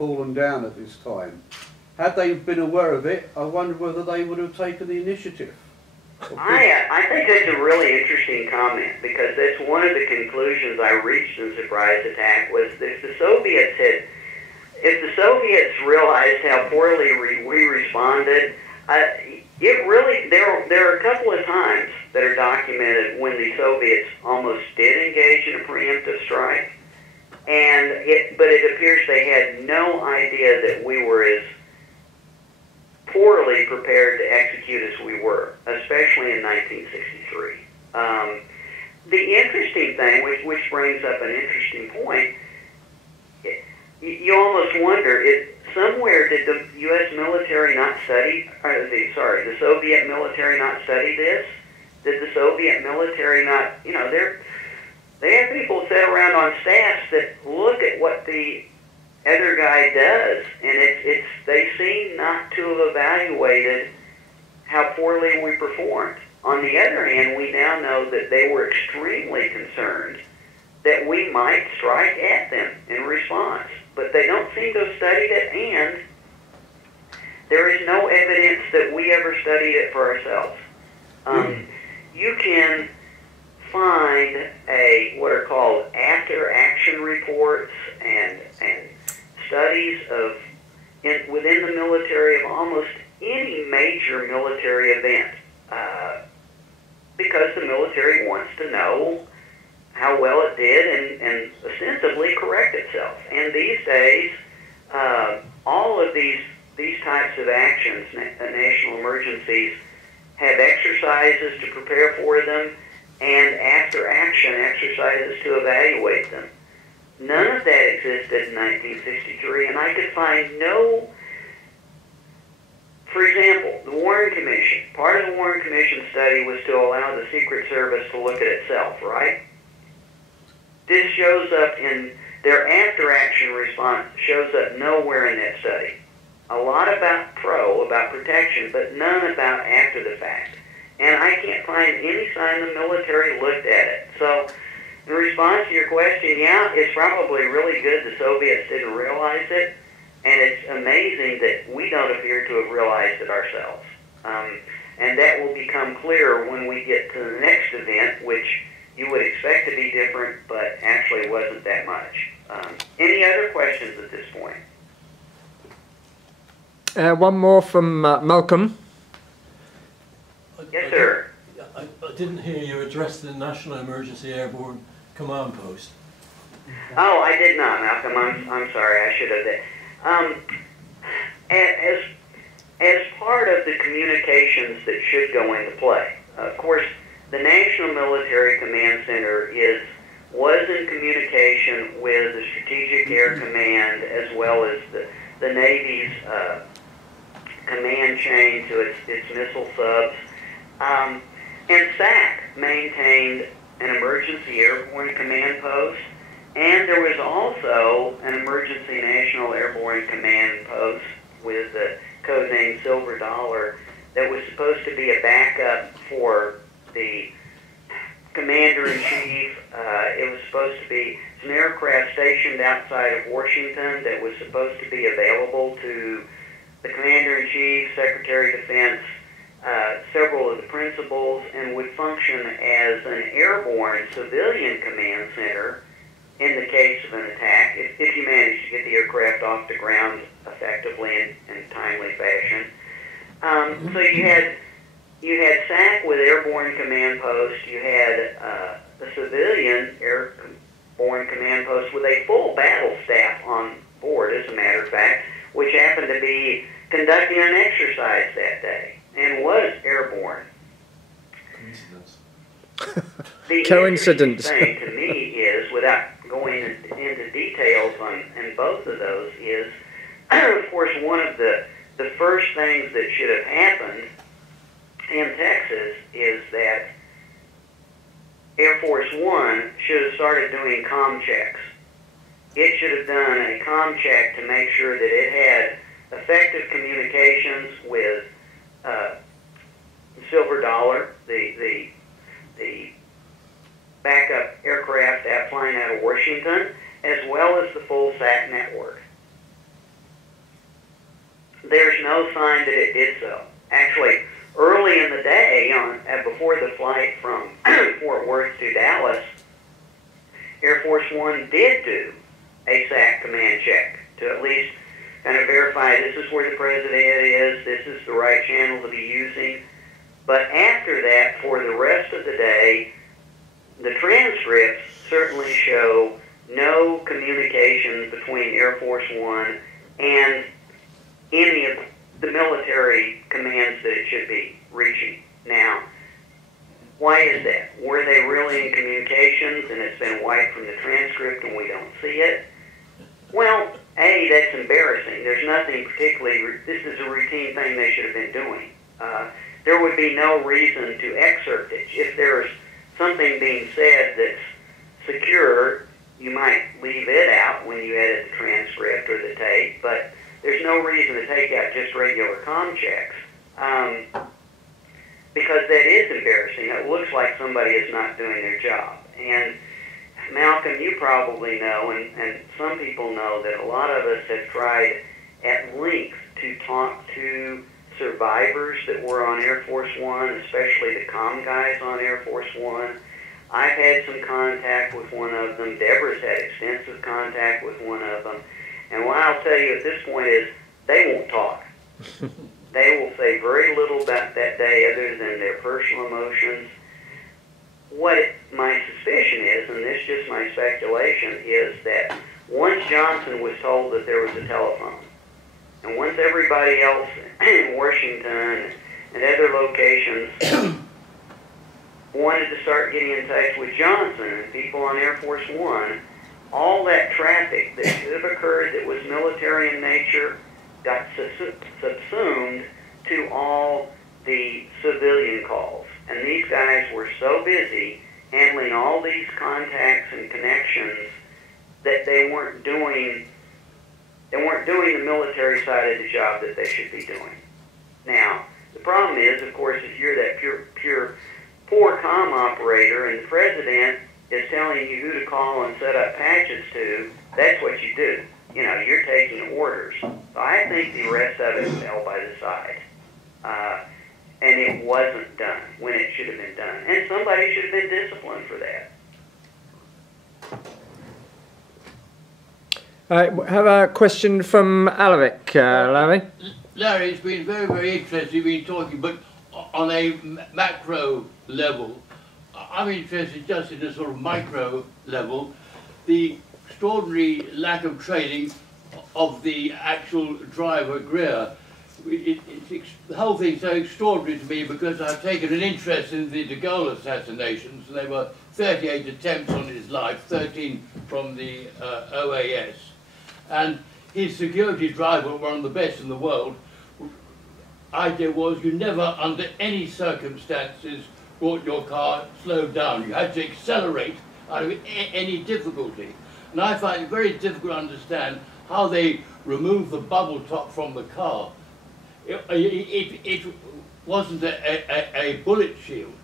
fallen down at this time. Had they been aware of it, I wonder whether they would have taken the initiative. I think that's a really interesting comment, because that's one of the conclusions I reached in surprise attack, was that if the Soviets realized how poorly we responded, there are a couple of times that are documented when the Soviets almost did engage in a preemptive strike, but it appears they had no idea that we were as poorly prepared to execute as we were, especially in 1963. The interesting thing, which brings up an interesting point, you almost wonder, somewhere did the U.S. military not study, the Soviet military not study this? Did the Soviet military not, they have people sit around on staffs that look at what the other guy does, and they seem not to have evaluated how poorly we performed. On the other hand, we now know that they were extremely concerned that we might strike at them in response, but they don't seem to have studied it, and there is no evidence that we ever studied it for ourselves. You can find what are called after-action reports and studies within the military of almost any major military event, because the military wants to know how well it did and ostensibly correct itself. And these days, all of these types of actions, national emergencies, have exercises to prepare for them and after-action exercises to evaluate them. None of that existed in 1963, and I could find no. For example, the Warren Commission. Part of the Warren Commission study was to allow the Secret Service to look at itself, right? This shows up in their after-action response, shows up nowhere in that study. A lot about protection, but none about after the fact. And I can't find any sign the military looked at it. So, in response to your question, yeah, it's probably really good the Soviets didn't realize it, and it's amazing that we don't appear to have realized it ourselves. And that will become clearer when we get to the next event, which you would expect to be different, but actually wasn't that much. Any other questions at this point? One more from Malcolm. Yes, sir. I didn't hear you address the National Emergency Airborne Command Post. Oh, I did not, Malcolm. I'm sorry. I should have. As part of the communications that should go into play, of course, the National Military Command Center was in communication with the Strategic Air Command as well as the Navy's command chain to its missile subs. And SAC maintained an emergency airborne command post, and there was also an emergency national airborne command post with the code name Silver Dollar that was supposed to be a backup for the commander-in-chief. It was supposed to be an aircraft stationed outside of Washington that was supposed to be available to the commander-in-chief, Secretary of Defense, several of the principals, and would function as an airborne civilian command center in the case of an attack, if you managed to get the aircraft off the ground effectively and in timely fashion. So you had SAC with airborne command post. You had a civilian airborne command post with a full battle staff on board, as a matter of fact, which happened to be conducting an exercise that day and was airborne. Coincidence. The Coincidence. interesting thing to me is, without going into details on both of those, is, of course, one of the first things that should have happened in Texas is that Air Force One should have started doing comm checks. It should have done a comm check to make sure that it had effective communications with Silver Dollar, the backup aircraft flying out of Washington, as well as the full SAC network. there's no sign that it did so. Actually, early in the day, before the flight from Fort Worth to Dallas, Air Force One did do a SAC command check to at least kind of verify this is where the president is, this is the right channel to be using. But after that, for the rest of the day, the transcripts certainly show no communication between Air Force One and any of the military commands that it should be reaching. Now, why is that? Were they really in communications and it's been wiped from the transcript and we don't see it? Well, A, that's embarrassing. There's nothing particularly, this is a routine thing they should have been doing. There would be no reason to excerpt it. If there's something being said that's secure, you might leave it out when you edit the transcript or the tape, but there's no reason to take out just regular comm checks, because that is embarrassing. It looks like somebody is not doing their job. And Malcolm, you probably know, and some people know, that a lot of us have tried at length to talk to survivors that were on Air Force One, especially the comm guys on Air Force One. I've had some contact with one of them. Deborah's had extensive contact with one of them. And what I'll tell you at this point is they won't talk. They will say very little about that day other than their personal emotions. What my suspicion is, and this is just my speculation, is that once Johnson was told that there was a telephone, and once everybody else in Washington and other locations wanted to start getting in touch with Johnson and people on Air Force One, all that traffic that should have occurred that was military in nature got subsumed to all the civilian calls. And these guys were so busy handling all these contacts and connections that they weren't doing the military side of the job that they should be doing. Now, the problem is, of course, if you're that pure poor comm operator and the president is telling you who to call and set up patches to, that's what you do. You know, you're taking orders. So I think the rest of it fell by the side. And it wasn't done when it should have been done. And somebody should have been disciplined for that. I have a question from Alaric. Larry? Larry, it's been very, very interesting. You've been talking, but on a macro level, I'm interested just in a sort of micro level, the extraordinary lack of training of the actual driver, Greer. The whole thing's so extraordinary to me because I've taken an interest in the de Gaulle assassinations. There were 38 attempts on his life, 13 from the OAS. And his security driver, one of the best in the world, idea was you never, under any circumstances, brought your car slowed down. You had to accelerate out of any difficulty. And I find it very difficult to understand how they remove the bubble top from the car. It wasn't a bullet shield,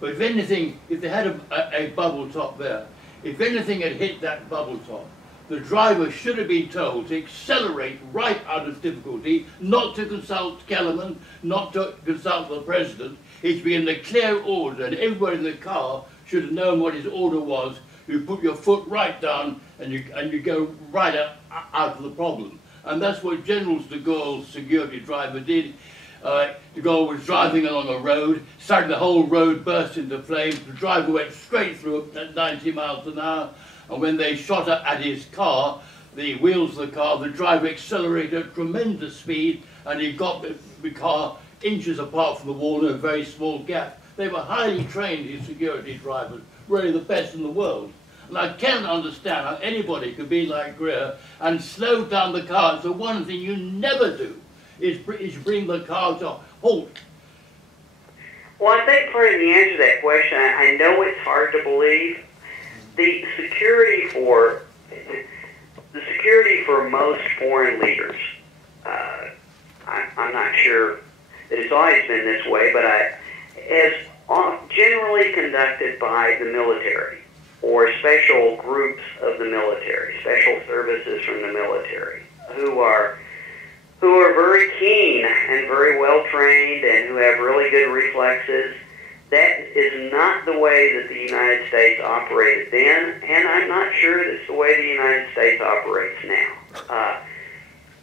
but if anything, if they had a bubble top there, if anything had hit that bubble top, the driver should have been told to accelerate right out of difficulty, not to consult Kellerman, not to consult the president. It should be in the clear order, and everybody in the car should have known what his order was. You put your foot right down, and you go right out of the problem. And that's what General de Gaulle's security driver did. De Gaulle was driving along a road, suddenly the whole road burst into flames. The driver went straight through at 90 miles an hour, and when they shot at his car, the wheels of the car, the driver accelerated at tremendous speed, and he got the car inches apart from the wall in a very small gap. They were highly trained, these security drivers, really the best in the world. And I can't understand how anybody could be like Greer and slow down the car. So one thing you never do is bring the car to a halt. Well, I think part of the answer to that question, I know it's hard to believe. The security for most foreign leaders, I'm not sure that it's always been this way, but is generally conducted by the military or special groups of the military, special services from the military, who are who are very keen and very well trained and who have really good reflexes. That is not the way that the United States operated then, and I'm not sure that's the way the United States operates now.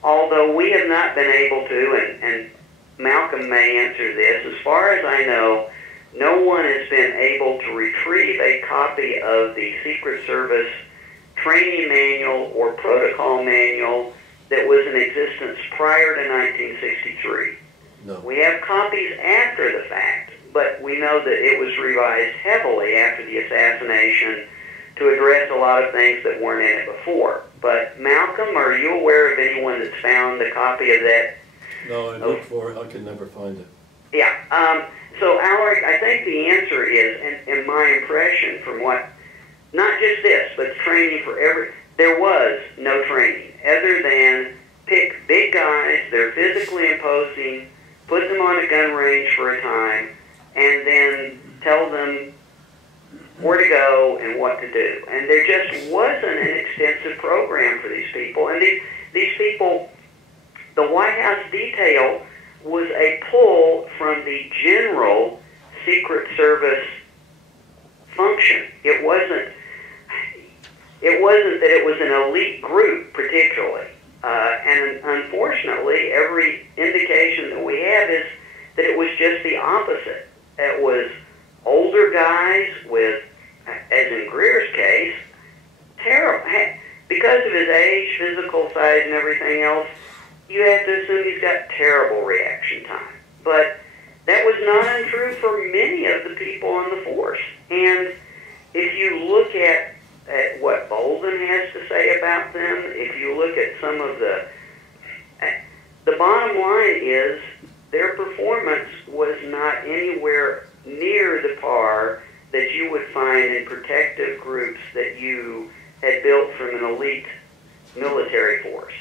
Although we have not been able to, and Malcolm may answer this, as far as I know, no one has been able to retrieve a copy of the Secret Service training manual or protocol manual that was in existence prior to 1963. No. We have copies after the fact, but we know that it was revised heavily after the assassination to address a lot of things that weren't in it before. But Malcolm, are you aware of anyone that's found a copy of that? No, I looked for it. I could never find it. Yeah. So, Alaric, I think the answer is, and my impression from what, not just this, but training for there was no training other than pick big guys, they're physically imposing, put them on a gun range for a time, and then tell them where to go and what to do. And there just wasn't an extensive program for these people. And these people, the White House detail was a pull from the general Secret Service function. It wasn't that it was an elite group particularly. And unfortunately, every indication that we have is that it was just the opposite. It was older guys with, as in Greer's case, terrible. Because of his age, physical size, and everything else, you have to assume he's got terrible reaction time. But that was not untrue for many of the people on the force. And if you look at what Bolden has to say about them, if you look at some of the bottom line is their performance was not anywhere near the par that you would find in protective groups that you had built from an elite military force.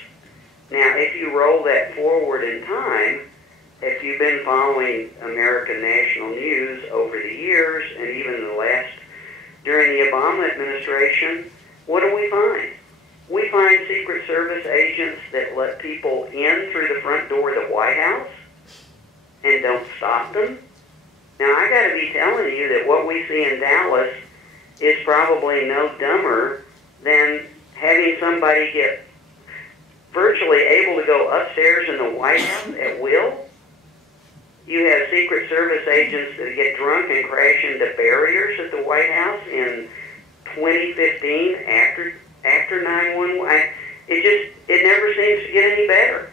Now, if you roll that forward in time, if you've been following American national news over the years, and even during the Obama administration, what do we find? We find Secret Service agents that let people in through the front door of the White House and don't stop them. Now, I got to be telling you that what we see in Dallas is probably no dumber than having somebody get virtually able to go upstairs in the White House at will. You have Secret Service agents that get drunk and crash into barriers at the White House in 2015 after 9/11. It never seems to get any better.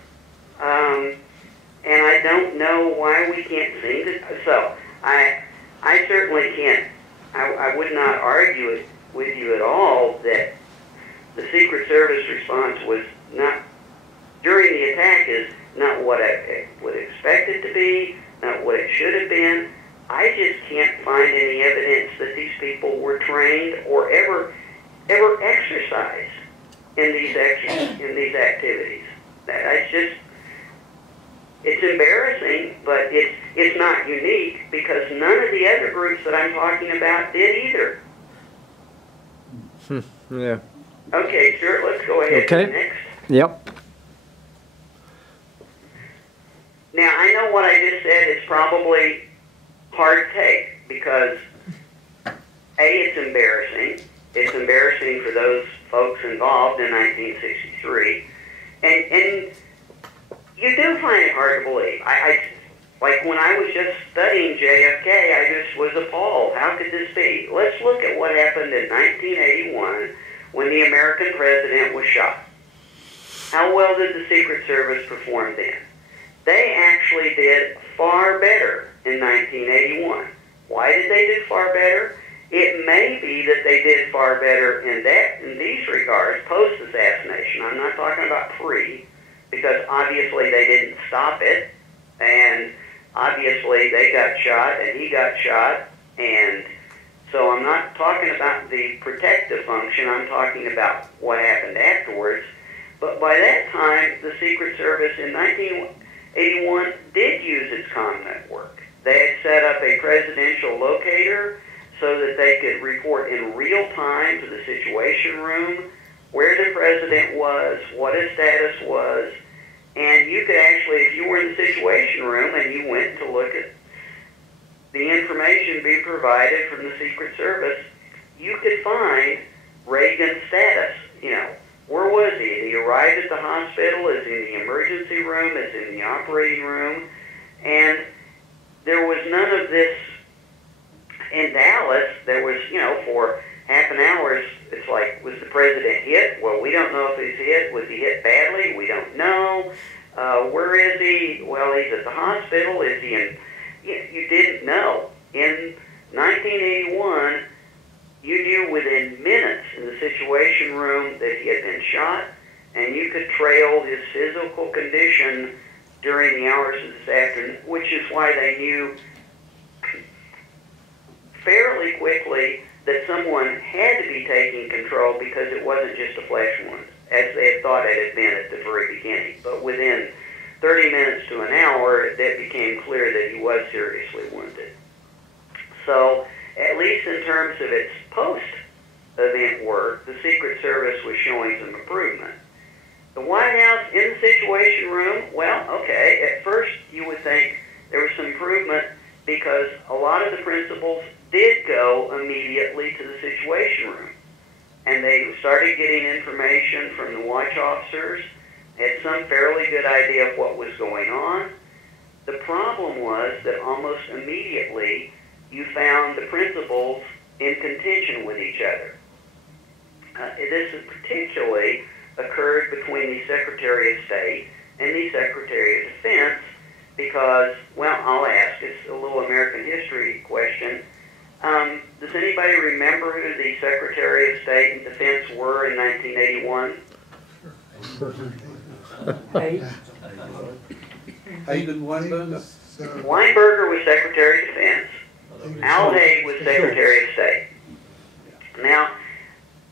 And I don't know why we can't seem to. So I certainly can't. I would not argue with you at all that the Secret Service response was not during the attack is not what I would expect it to be, not what it should have been. I just can't find any evidence that these people were trained or ever exercised in these activities. It's embarrassing, but it's not unique because none of the other groups that I'm talking about did either. Yeah. Okay, sure. Let's go ahead to the next. Yep. Now, I know what I just said is probably hard to take because, A, it's embarrassing. It's embarrassing for those folks involved in 1963. And you do find it hard to believe. Like when I was just studying JFK, I just was appalled. How could this be? Let's look at what happened in 1981 when the American president was shot. How well did the Secret Service perform then? They actually did far better in 1981. Why did they do far better? It may be that they did far better in these regards, post-assassination. I'm not talking about pre, because obviously they didn't stop it, and obviously they got shot and he got shot, and so I'm not talking about the protective function. I'm talking about what happened afterwards. But by that time, the Secret Service in 1981 did use its comm network. They had set up a presidential locator so that they could report in real time to the Situation Room where the president was, what his status was, and you could actually, if you were in the Situation Room and you went to look at the information being provided from the Secret Service, you could find Reagan's status. You know, where was he? He arrived at the hospital, is in the emergency room, is in the operating room, and there was none of this in Dallas. There was, you know, for half an hour, it's like, was the president hit? Well, we don't know if he's hit. Was he hit badly? We don't know. Where is he? Well, he's at the hospital. Is he in? You didn't know. In 1981, you knew within minutes in the Situation Room that he had been shot, and you could trail his physical condition during the hours of this afternoon, which is why they knew fairly quickly that someone had to be taking control, because it wasn't just a flesh wound, as they had thought it had been at the very beginning. But within 30 minutes to an hour, that became clear that he was seriously wounded. So, at least in terms of its post-event work, the Secret Service was showing some improvement. The White House in the Situation Room, well, okay, at first you would think there was some improvement because a lot of the principals did go immediately to the Situation Room. And they started getting information from the watch officers, had some fairly good idea of what was going on. The problem was that almost immediately you found the principals in contention with each other. This has particularly occurred between the Secretary of State and the Secretary of Defense because, well, I'll ask, it's a little American history question. Does anybody remember who the Secretary of State and Defense were in 1981? Hayden Weinberger? Weinberger was Secretary of Defense. Al Haig was Secretary of State. Now,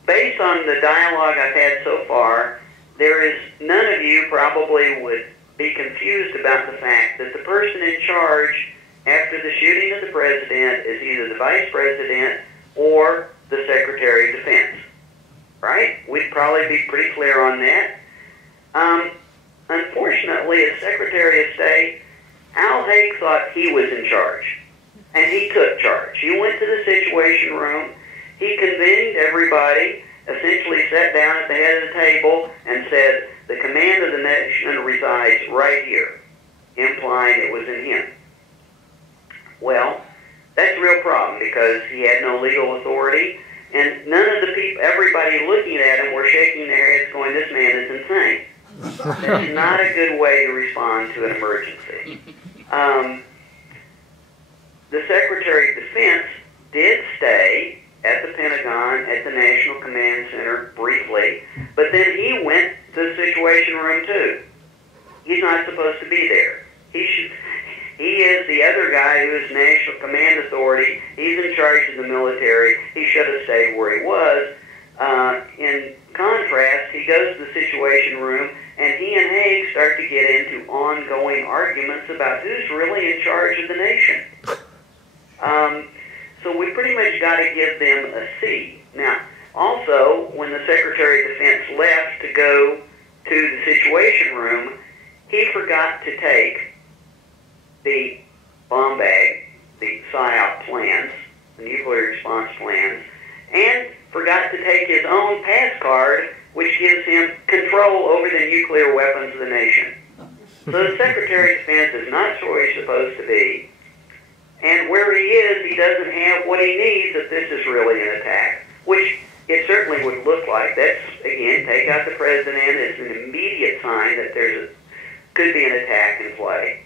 based on the dialogue I've had so far, there is none of you probably would be confused about the fact that the person in charge after the shooting of the president is either the Vice President or the Secretary of Defense. Right? We'd probably be pretty clear on that. Unfortunately, as Secretary of State, Al Haig thought he was in charge. And he took charge. He went to the Situation Room. He convened everybody, essentially sat down at the head of the table and said, the command of the nation resides right here, implying it was in him. Well, that's a real problem because he had no legal authority, and none of the people, everybody looking at him were shaking their heads going, this man is insane. That's not a good way to respond to an emergency. The Secretary of Defense did stay at the Pentagon, at the National Command Center briefly, but then he went to the Situation Room too. He's not supposed to be there. He is the other guy who is National Command Authority. He's in charge of the military. He should have stayed where he was. In contrast, he goes to the Situation Room, and he and Haig start to get into ongoing arguments about who's really in charge of the nation. So we pretty much got to give them a C. Now, also, when the Secretary of Defense left to go to the Situation Room, he forgot to take the bomb bag, the PSYOP plans, the nuclear response plans, and forgot to take his own pass card, which gives him control over the nuclear weapons of the nation. So the Secretary of Defense is not where he's supposed to be, and where he is, he doesn't have what he needs if this is really an attack, which it certainly would look like. That's, again, take out the president as an immediate sign that could be an attack in play.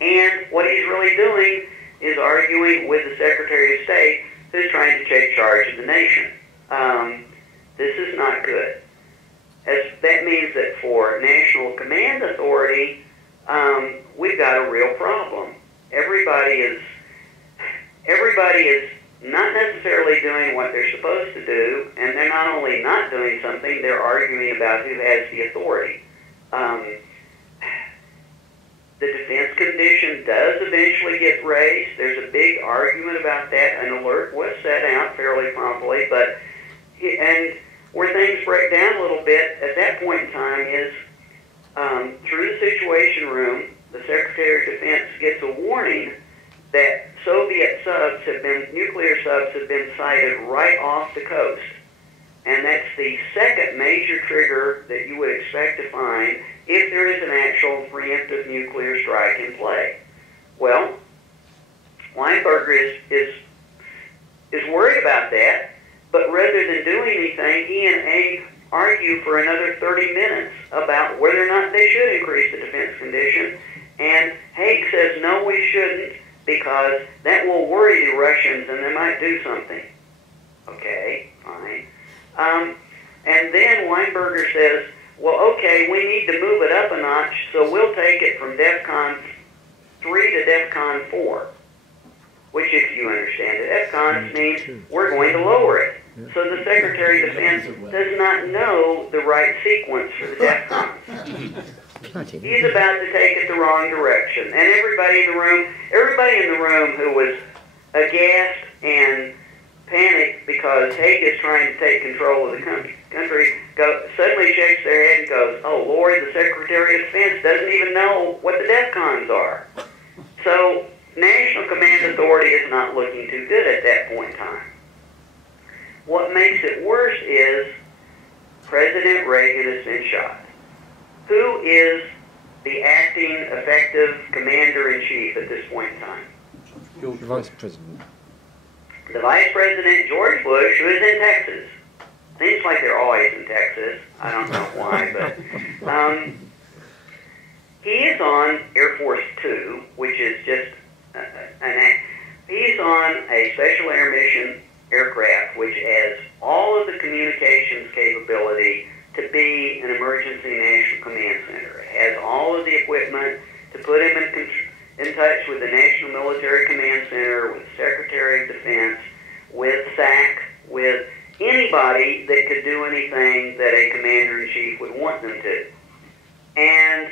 And what he's really doing is arguing with the Secretary of State who's trying to take charge of the nation. This is not good. That means that for National Command Authority, we've got a real problem. Everybody is not necessarily doing what they're supposed to do, and they're not only not doing something, they're arguing about who has the authority. The defense condition does eventually get raised. There's a big argument about that. An alert was set out fairly promptly, and where things break down a little bit at that point in time is through the Situation Room, the Secretary of Defense gets a warning that nuclear subs have been sighted right off the coast. And that's the second major trigger that you would expect to find if there is an actual preemptive nuclear strike in play. Well, Weinberger is worried about that, but rather than doing anything, he and Abe argue for another 30 minutes about whether or not they should increase the defense condition, and Haig says, no, we shouldn't, because that will worry the Russians and they might do something. Okay, fine. And then Weinberger says, well, okay, we need to move it up a notch, so we'll take it from DEFCON 3 to DEFCON 4, which, if you understand it, DEFCON means we're going to lower it. So the Secretary of Defense does not know the right sequence for the DEFCONs. He's about to take it the wrong direction. And everybody in the room who was aghast and panicked because Haig is trying to take control of the country suddenly shakes their head and goes, oh Lord, the Secretary of Defense doesn't even know what the DEFCONs are. So National Command Authority is not looking too good at that point in time. What makes it worse is President Reagan has been shot. Who is the acting effective commander-in-chief at this point in time? The Vice President. The Vice President, George Bush, who is in Texas. Seems like they're always in Texas. I don't know why, but he is on Air Force 2, which is just he's on a special air mission aircraft, which has all of the communications capability to be an emergency national command center. It has all of the equipment to put him in touch with the National Military Command Center, with the Secretary of Defense, with SAC, with anybody that could do anything that a commander-in-chief would want them to. And